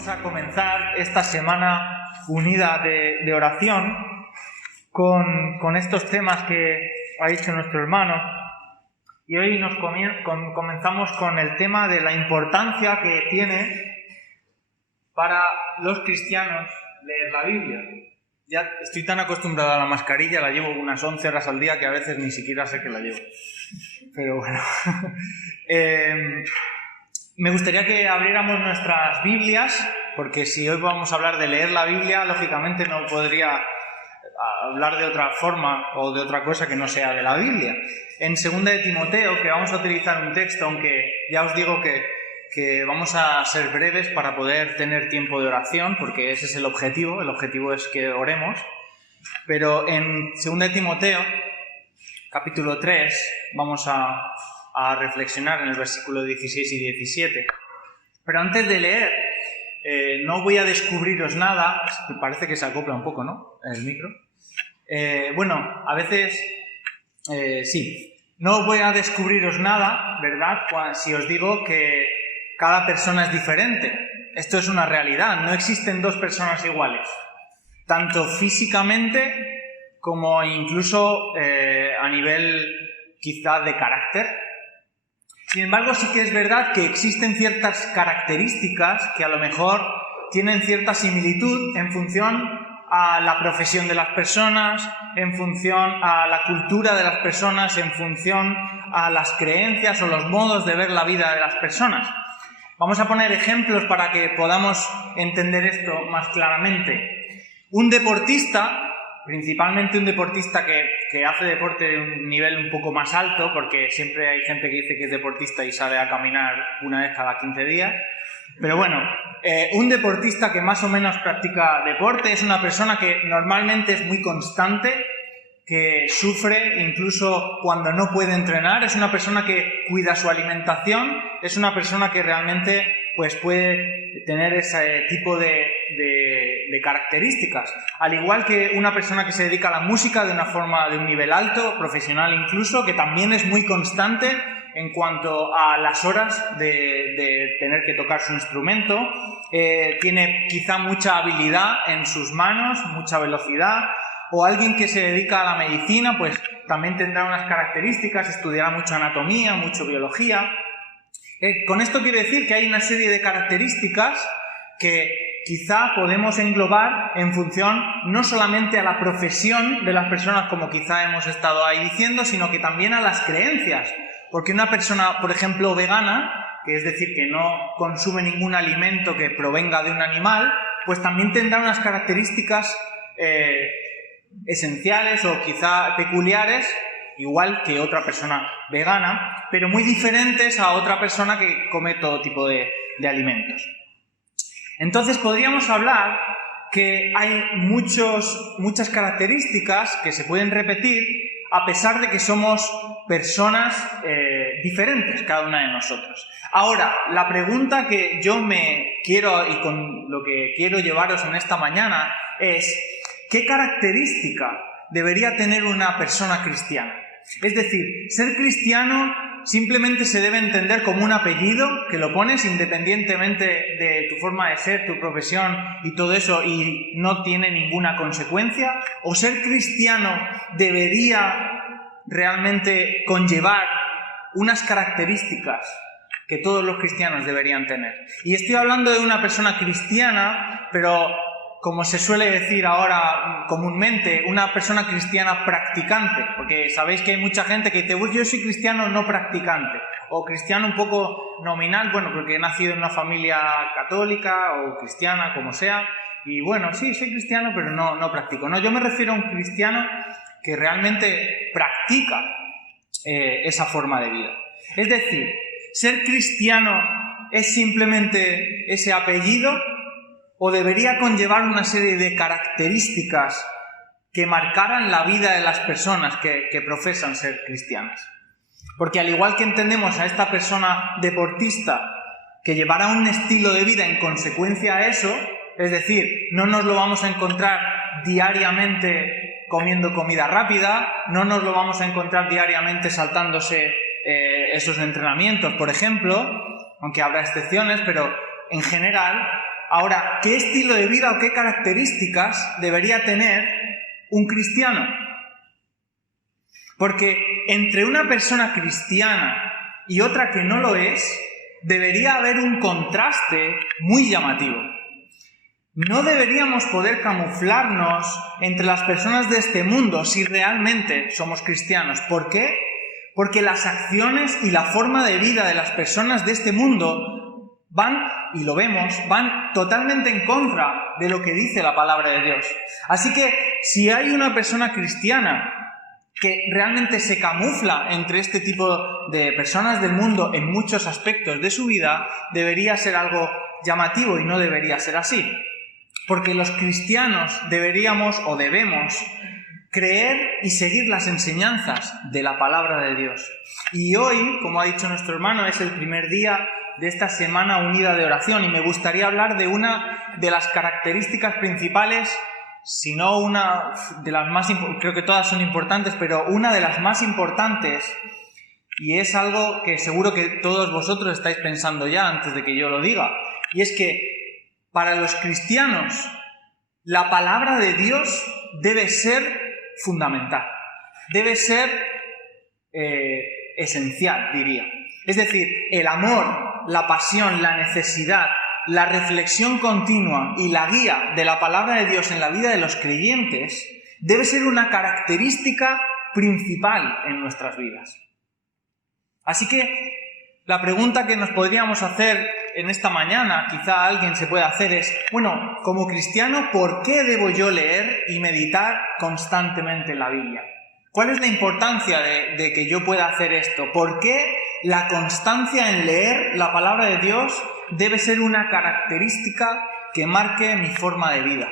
Vamos a comenzar esta semana unida de oración con estos temas que ha dicho nuestro hermano. Y hoy comenzamos con el tema de la importancia que tiene para los cristianos leer la Biblia. Ya estoy tan acostumbrado a la mascarilla, la llevo unas 11 horas al día que a veces ni siquiera sé que la llevo. Pero bueno. Me gustaría que abriéramos nuestras Biblias, porque si hoy vamos a hablar de leer la Biblia, lógicamente no podría hablar de otra forma o de otra cosa que no sea de la Biblia. En 2 de Timoteo, que vamos a utilizar un texto, aunque ya os digo que vamos a ser breves para poder tener tiempo de oración, porque ese es el objetivo es que oremos. Pero en 2 de Timoteo, capítulo 3, vamos a reflexionar en el versículo 16 y 17. Pero antes de leer, no voy a descubriros nada. Me parece que se acopla un poco, ¿no? El micro. Bueno, a veces sí. No voy a descubriros nada, ¿verdad? Si os digo que cada persona es diferente. Esto es una realidad. No existen dos personas iguales. Tanto físicamente como incluso a nivel quizá de carácter. Sin embargo, sí que es verdad que existen ciertas características que a lo mejor tienen cierta similitud en función a la profesión de las personas, en función a la cultura de las personas, en función a las creencias o los modos de ver la vida de las personas. Vamos a poner ejemplos para que podamos entender esto más claramente. Un deportista, principalmente un deportista que hace deporte de un nivel un poco más alto, porque siempre hay gente que dice que es deportista y sale a caminar una vez cada 15 días. Pero bueno, un deportista que más o menos practica deporte es una persona que normalmente es muy constante, que sufre incluso cuando no puede entrenar, es una persona que cuida su alimentación, es una persona que realmente pues puede tener ese tipo de características. Al igual que una persona que se dedica a la música de una forma de un nivel alto, profesional incluso, que también es muy constante en cuanto a las horas de tener que tocar su instrumento, tiene quizá mucha habilidad en sus manos, mucha velocidad. O alguien que se dedica a la medicina, pues también tendrá unas características, estudiará mucho anatomía, mucho biología. Con esto quiero decir que hay una serie de características que quizá podemos englobar en función no solamente a la profesión de las personas, como quizá hemos estado ahí diciendo, sino que también a las creencias. Porque una persona, por ejemplo, vegana, que es decir, que no consume ningún alimento que provenga de un animal, pues también tendrá unas características esenciales o quizá peculiares, igual que otra persona vegana, pero muy diferentes a otra persona que come todo tipo de alimentos. Entonces podríamos hablar que hay muchas características que se pueden repetir a pesar de que somos personas diferentes, cada una de nosotros. Ahora, la pregunta que yo me quiero y con lo que quiero llevaros en esta mañana es: ¿qué característica debería tener una persona cristiana? Es decir, ser cristiano simplemente se debe entender como un apellido que lo pones independientemente de tu forma de ser, tu profesión y todo eso, y no tiene ninguna consecuencia. ¿O ser cristiano debería realmente conllevar unas características que todos los cristianos deberían tener? Y estoy hablando de una persona cristiana, pero como se suele decir ahora comúnmente, una persona cristiana practicante, porque sabéis que hay mucha gente que dice: pues yo soy cristiano no practicante, o cristiano un poco nominal, bueno, porque he nacido en una familia católica o cristiana, como sea, y bueno, sí, soy cristiano, pero no practico. No, yo me refiero a un cristiano que realmente practica esa forma de vida. Es decir, ser cristiano es simplemente ese apellido, ¿o debería conllevar una serie de características que marcaran la vida de las personas que profesan ser cristianas? Porque al igual que entendemos a esta persona deportista que llevará un estilo de vida en consecuencia a eso, es decir, no nos lo vamos a encontrar diariamente comiendo comida rápida, no nos lo vamos a encontrar diariamente saltándose esos entrenamientos, por ejemplo, aunque habrá excepciones, pero en general Ahora, ¿qué estilo de vida o qué características debería tener un cristiano? Porque entre una persona cristiana y otra que no lo es, debería haber un contraste muy llamativo. No deberíamos poder camuflarnos entre las personas de este mundo si realmente somos cristianos. ¿Por qué? Porque las acciones y la forma de vida de las personas de este mundo van, y lo vemos, van totalmente en contra de lo que dice la palabra de Dios. Así que si hay una persona cristiana que realmente se camufla entre este tipo de personas del mundo en muchos aspectos de su vida, debería ser algo llamativo y no debería ser así. Porque los cristianos deberíamos o debemos creer y seguir las enseñanzas de la palabra de Dios. Y hoy, como ha dicho nuestro hermano, es el primer día de esta semana unida de oración y me gustaría hablar de una de las características principales, si no una de las más, creo que todas son importantes, pero una de las más importantes, y es algo que seguro que todos vosotros estáis pensando ya antes de que yo lo diga, y es que para los cristianos la palabra de Dios debe ser fundamental, debe ser esencial, diría. Es decir, el amor, la pasión, la necesidad, la reflexión continua y la guía de la palabra de Dios en la vida de los creyentes debe ser una característica principal en nuestras vidas. Así que la pregunta que nos podríamos hacer en esta mañana, quizá alguien se pueda hacer, es, bueno, como cristiano, ¿por qué debo yo leer y meditar constantemente la Biblia? ¿Cuál es la importancia de que yo pueda hacer esto? ¿Por qué la constancia en leer la palabra de Dios debe ser una característica que marque mi forma de vida?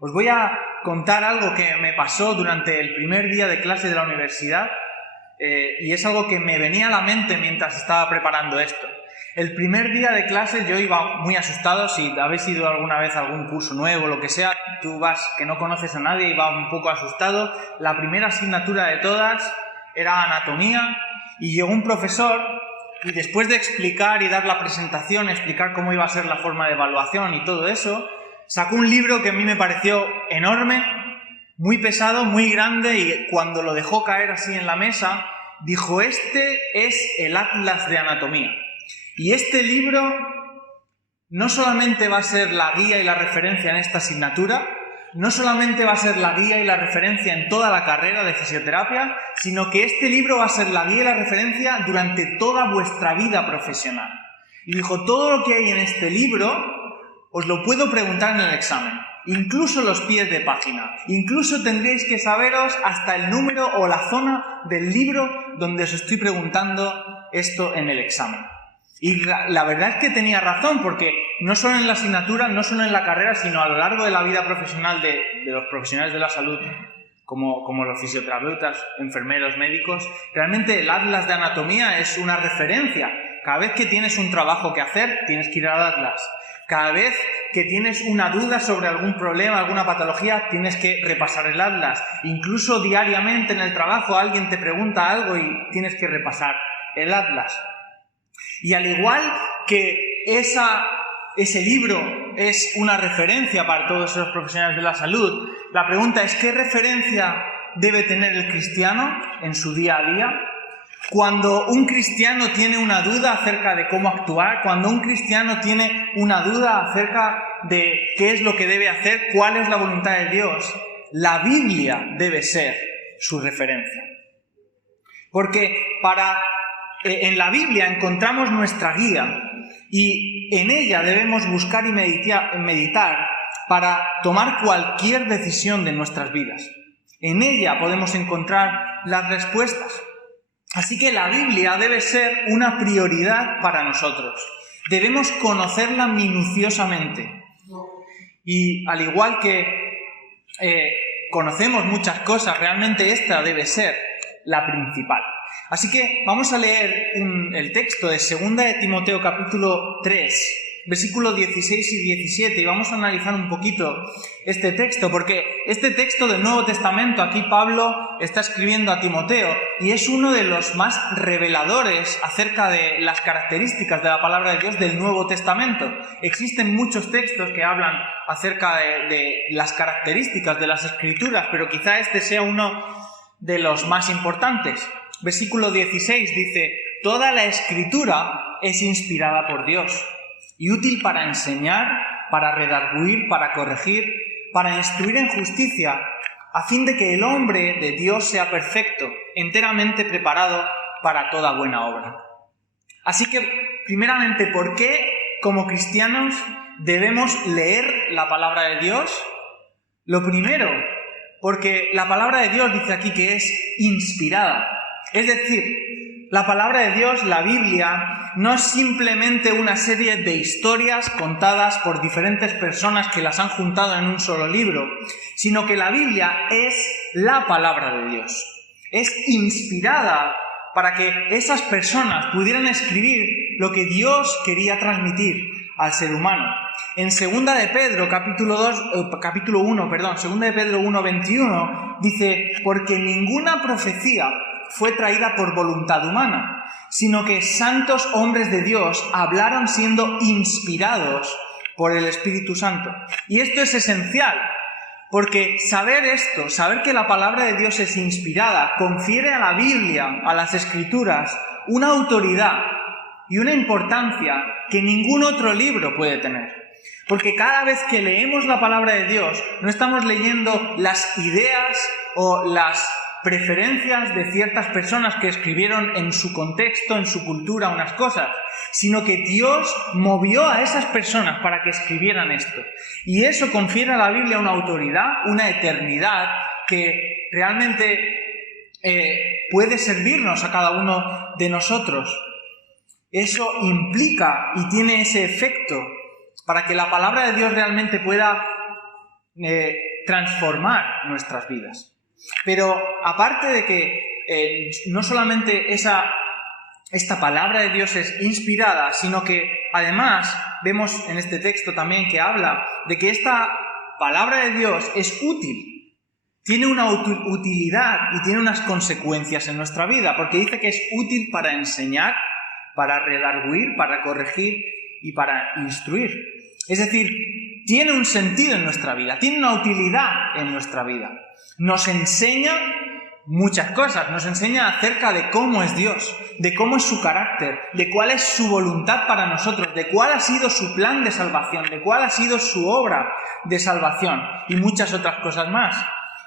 Os voy a contar algo que me pasó durante el primer día de clase de la universidad y es algo que me venía a la mente mientras estaba preparando esto. El primer día de clase yo iba muy asustado. Si habéis ido alguna vez a algún curso nuevo, lo que sea, tú vas que no conoces a nadie y vas un poco asustado. La primera asignatura de todas era anatomía y llegó un profesor y después de explicar y dar la presentación, explicar cómo iba a ser la forma de evaluación y todo eso, sacó un libro que a mí me pareció enorme, muy pesado, muy grande, y cuando lo dejó caer así en la mesa, dijo: este es el Atlas de Anatomía. Y este libro no solamente va a ser la guía y la referencia en esta asignatura, no solamente va a ser la guía y la referencia en toda la carrera de fisioterapia, sino que este libro va a ser la guía y la referencia durante toda vuestra vida profesional. Y dijo: todo lo que hay en este libro os lo puedo preguntar en el examen, incluso los pies de página, incluso tendréis que saberos hasta el número o la zona del libro donde os estoy preguntando esto en el examen. Y la verdad es que tenía razón, porque no solo en la asignatura, no solo en la carrera, sino a lo largo de la vida profesional de los profesionales de la salud, como los fisioterapeutas, enfermeros, médicos, realmente el Atlas de Anatomía es una referencia. Cada vez que tienes un trabajo que hacer, tienes que ir al Atlas. Cada vez que tienes una duda sobre algún problema, alguna patología, tienes que repasar el Atlas. Incluso diariamente en el trabajo alguien te pregunta algo y tienes que repasar el Atlas. Y al igual que ese libro es una referencia para todos esos profesionales de la salud, la pregunta es: ¿qué referencia debe tener el cristiano en su día a día? Cuando un cristiano tiene una duda acerca de cómo actuar, cuando un cristiano tiene una duda acerca de qué es lo que debe hacer, cuál es la voluntad de Dios, la Biblia debe ser su referencia. Porque en la Biblia encontramos nuestra guía y en ella debemos buscar y meditar para tomar cualquier decisión de nuestras vidas. En ella podemos encontrar las respuestas. Así que la Biblia debe ser una prioridad para nosotros. Debemos conocerla minuciosamente. Y al igual que conocemos muchas cosas, realmente esta debe ser la principal. Así que vamos a leer el texto de 2 de Timoteo capítulo 3, versículos 16 y 17, y vamos a analizar un poquito este texto, porque este texto del Nuevo Testamento, aquí Pablo está escribiendo a Timoteo, y es uno de los más reveladores acerca de las características de la palabra de Dios del Nuevo Testamento. Existen muchos textos que hablan acerca de las características de las Escrituras, pero quizá este sea uno de los más importantes. Versículo 16 dice: toda la Escritura es inspirada por Dios y útil para enseñar, para redarguir, para corregir, para instruir en justicia, a fin de que el hombre de Dios sea perfecto, enteramente preparado para toda buena obra. Así que, primeramente, ¿por qué como cristianos debemos leer la palabra de Dios? Lo primero, porque la palabra de Dios dice aquí que es inspirada. Es decir, la palabra de Dios, la Biblia, no es simplemente una serie de historias contadas por diferentes personas que las han juntado en un solo libro, sino que la Biblia es la palabra de Dios. Es inspirada para que esas personas pudieran escribir lo que Dios quería transmitir al ser humano. En 2 de Pedro, capítulo 1, 1:21, dice: porque ninguna profecía fue traída por voluntad humana, sino que santos hombres de Dios hablaron siendo inspirados por el Espíritu Santo. Y esto es esencial, porque saber esto, saber que la palabra de Dios es inspirada, confiere a la Biblia, a las Escrituras, una autoridad y una importancia que ningún otro libro puede tener. Porque cada vez que leemos la palabra de Dios, no estamos leyendo las ideas o las preferencias de ciertas personas que escribieron en su contexto, en su cultura, unas cosas, sino que Dios movió a esas personas para que escribieran esto. Y eso confiere a la Biblia una autoridad, una eternidad que realmente puede servirnos a cada uno de nosotros. Eso implica y tiene ese efecto para que la palabra de Dios realmente pueda transformar nuestras vidas. Pero aparte de que no solamente esta palabra de Dios es inspirada, sino que además vemos en este texto también que habla de que esta palabra de Dios es útil. Tiene una utilidad y tiene unas consecuencias en nuestra vida, porque dice que es útil para enseñar, para redarguir, para corregir y para instruir. Es decir, tiene un sentido en nuestra vida, tiene una utilidad en nuestra vida. Nos enseña muchas cosas, nos enseña acerca de cómo es Dios, de cómo es su carácter, de cuál es su voluntad para nosotros, de cuál ha sido su plan de salvación, de cuál ha sido su obra de salvación y muchas otras cosas más.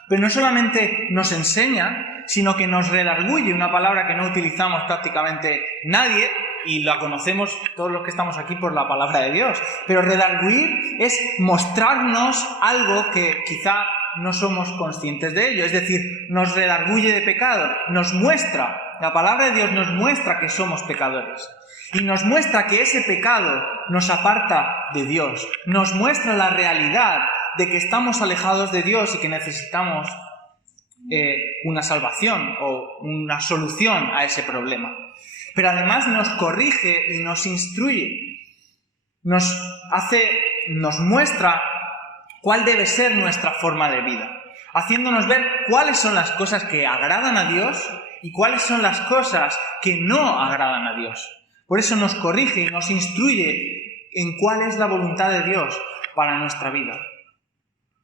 Pero no solamente nos enseña, sino que nos redarguye, una palabra que no utilizamos prácticamente nadie, y la conocemos todos los que estamos aquí por la palabra de Dios. Pero redarguir es mostrarnos algo que quizá no somos conscientes de ello. Es decir, nos redarguye de pecado, nos muestra, la palabra de Dios nos muestra que somos pecadores. Y nos muestra que ese pecado nos aparta de Dios. Nos muestra la realidad de que estamos alejados de Dios y que necesitamos una salvación o una solución a ese problema. Pero además nos corrige y nos instruye. Nos muestra cuál debe ser nuestra forma de vida, haciéndonos ver cuáles son las cosas que agradan a Dios y cuáles son las cosas que no agradan a Dios. Por eso nos corrige y nos instruye en cuál es la voluntad de Dios para nuestra vida.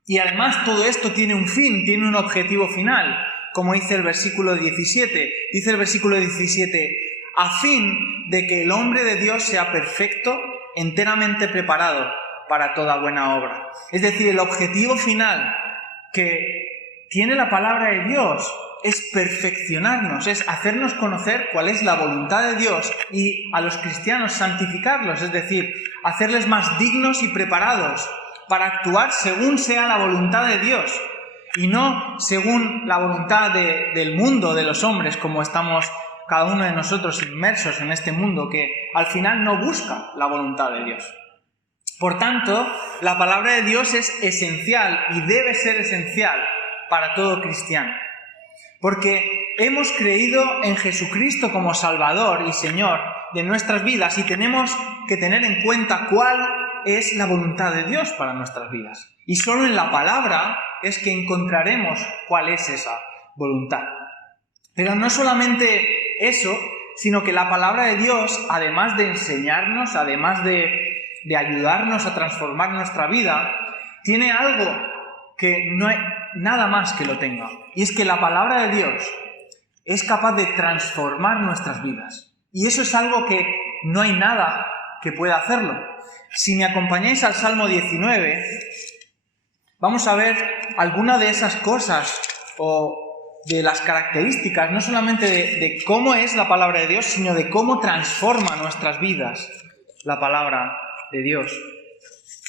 Y además todo esto tiene un fin, tiene un objetivo final, como dice el versículo 17. Dice el versículo 17, a fin de que el hombre de Dios sea perfecto, enteramente preparado para toda buena obra. Es decir, el objetivo final que tiene la palabra de Dios es perfeccionarnos, es hacernos conocer cuál es la voluntad de Dios y a los cristianos santificarlos, es decir, hacerles más dignos y preparados para actuar según sea la voluntad de Dios y no según la voluntad del mundo, de los hombres, como estamos cada uno de nosotros inmersos en este mundo que al final no busca la voluntad de Dios. Por tanto, la palabra de Dios es esencial y debe ser esencial para todo cristiano. Porque hemos creído en Jesucristo como Salvador y Señor, de nuestras vidas y tenemos que tener en cuenta cuál es la voluntad de Dios para nuestras vidas. Y solo en la palabra es que encontraremos cuál es esa voluntad. Pero no solamente eso, sino que la palabra de Dios, además de enseñarnos, además de ayudarnos a transformar nuestra vida, tiene algo que no hay nada más que lo tenga. Y es que la palabra de Dios es capaz de transformar nuestras vidas. Y eso es algo que no hay nada que pueda hacerlo. Si me acompañáis al Salmo 19, vamos a ver alguna de esas cosas o de las características, no solamente de cómo es la palabra de Dios, sino de cómo transforma nuestras vidas la palabra de Dios.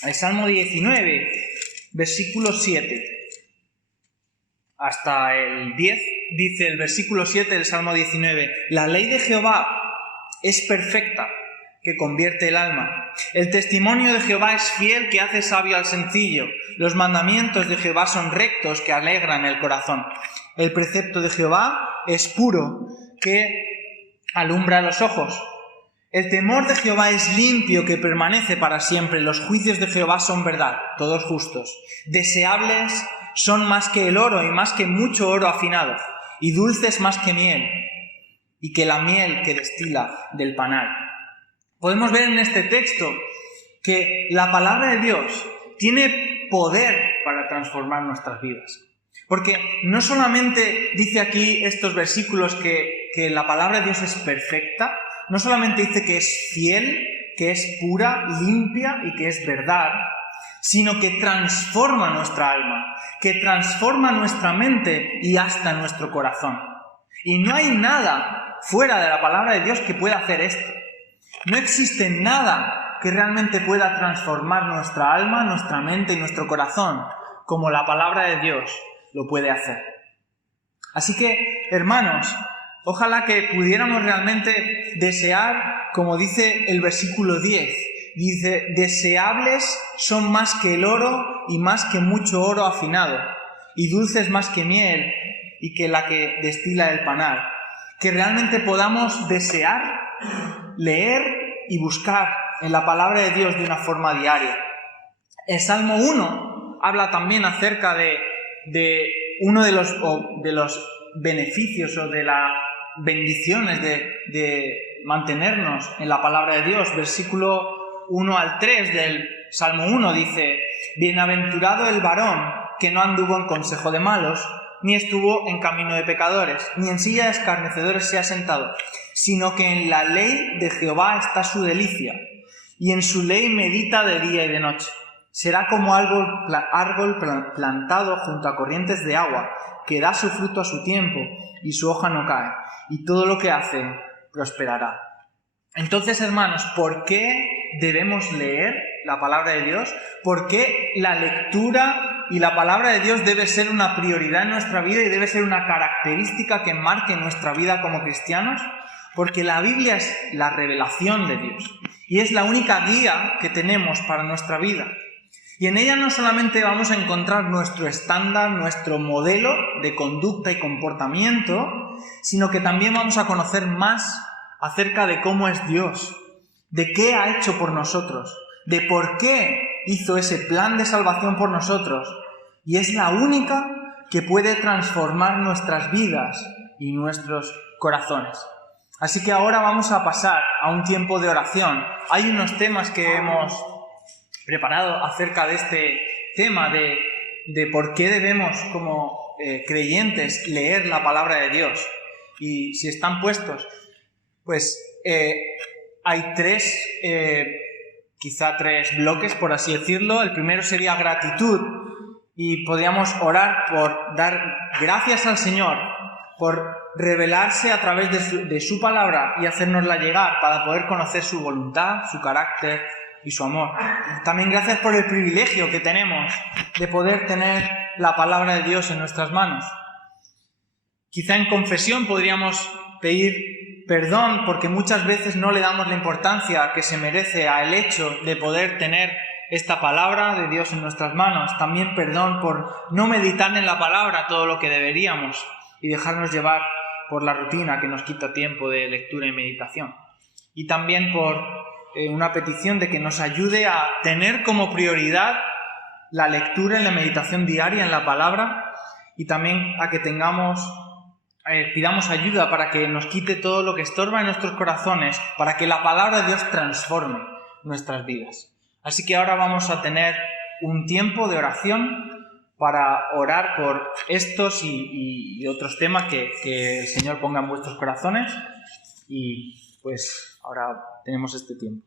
El Salmo 19, versículo 7 hasta el 10, dice el versículo 7 del Salmo 19: la ley de Jehová es perfecta, que convierte el alma. El testimonio de Jehová es fiel, que hace sabio al sencillo. Los mandamientos de Jehová son rectos, que alegran el corazón. El precepto de Jehová es puro, que alumbra los ojos. El temor de Jehová es limpio, que permanece para siempre. Los juicios de Jehová son verdad, todos justos. Deseables son más que el oro y más que mucho oro afinado, y dulces más que miel, y que la miel que destila del panal. Podemos ver en este texto que la palabra de Dios tiene poder para transformar nuestras vidas. Porque no solamente dice aquí estos versículos que la palabra de Dios es perfecta, no solamente dice que es fiel, que es pura, limpia y que es verdad, sino que transforma nuestra alma, que transforma nuestra mente y hasta nuestro corazón. Y no hay nada fuera de la palabra de Dios que pueda hacer esto. No existe nada que realmente pueda transformar nuestra alma, nuestra mente y nuestro corazón como la palabra de Dios lo puede hacer. Así que, hermanos, ojalá que pudiéramos realmente desear, como dice el versículo 10, dice: deseables son más que el oro y más que mucho oro afinado, y dulces más que miel y que la que destila el panal. Que realmente podamos desear, leer y buscar en la palabra de Dios de una forma diaria. El Salmo 1 habla también acerca de uno de los beneficios o de las bendiciones de mantenernos en la palabra de Dios. Versículo 1 al 3 del Salmo 1 dice: bienaventurado el varón que no anduvo en consejo de malos, ni estuvo en camino de pecadores, ni en silla de escarnecedores se ha sentado, sino que en la ley de Jehová está su delicia, y en su ley medita de día y de noche. Será como árbol plantado junto a corrientes de agua, que da su fruto a su tiempo, y su hoja no cae, y todo lo que hace prosperará. Entonces, hermanos, ¿por qué debemos leer la palabra de Dios? ¿Por qué la lectura y la palabra de Dios debe ser una prioridad en nuestra vida y debe ser una característica que marque nuestra vida como cristianos? Porque la Biblia es la revelación de Dios y es la única guía que tenemos para nuestra vida. Y en ella no solamente vamos a encontrar nuestro estándar, nuestro modelo de conducta y comportamiento, sino que también vamos a conocer más acerca de cómo es Dios, de qué ha hecho por nosotros, de por qué hizo ese plan de salvación por nosotros. Y es la única que puede transformar nuestras vidas y nuestros corazones. Así que ahora vamos a pasar a un tiempo de oración. Hay unos temas que hemos preparado acerca de este tema de por qué debemos como creyentes leer la palabra de Dios. Y si están puestos, pues hay quizá tres bloques, por así decirlo. El primero sería gratitud y podríamos orar por dar gracias al Señor por revelarse a través de su palabra y hacérnosla llegar para poder conocer su voluntad, su carácter y su amor. También gracias por el privilegio que tenemos de poder tener la palabra de Dios en nuestras manos. Quizá en confesión podríamos pedir perdón porque muchas veces no le damos la importancia que se merece al hecho de poder tener esta palabra de Dios en nuestras manos. También perdón por no meditar en la palabra todo lo que deberíamos y dejarnos llevar por la rutina que nos quita tiempo de lectura y meditación. y también por una petición de que nos ayude a tener como prioridad la lectura y la meditación diaria en la palabra, y también a que pidamos ayuda para que nos quite todo lo que estorba en nuestros corazones, para que la palabra de Dios transforme nuestras vidas. Así que ahora vamos a tener un tiempo de oración para orar por estos y otros temas que el Señor ponga en vuestros corazones, y pues ahora tenemos este tiempo.